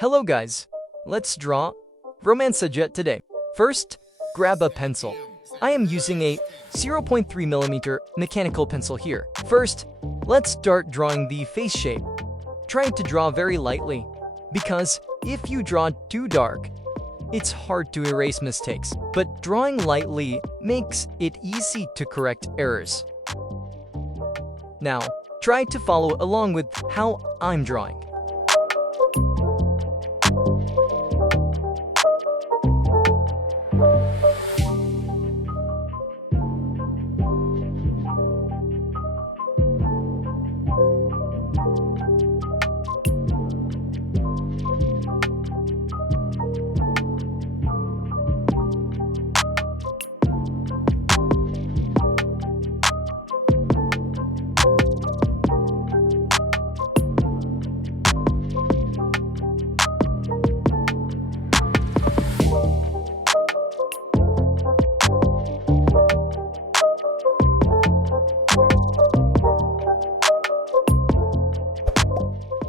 Hello guys, let's draw romance Saja today. First, grab a pencil. I am using a 0.3mm mechanical pencil here. First, let's start drawing the face shape. Try to draw very lightly, because if you draw too dark, it's hard to erase mistakes, but drawing lightly makes it easy to correct errors. Now, try to follow along with how I'm drawing.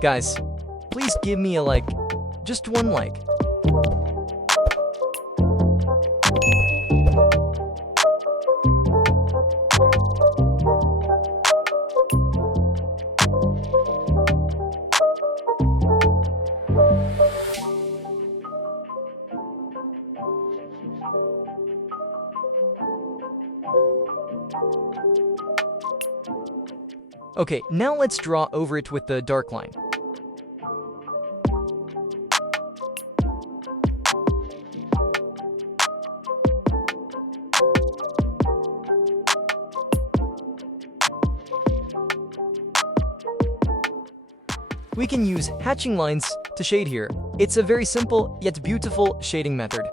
Guys, please give me a like, just one like. Okay, now let's draw over it with the dark line. We can use hatching lines to shade here. It's a very simple yet beautiful shading method.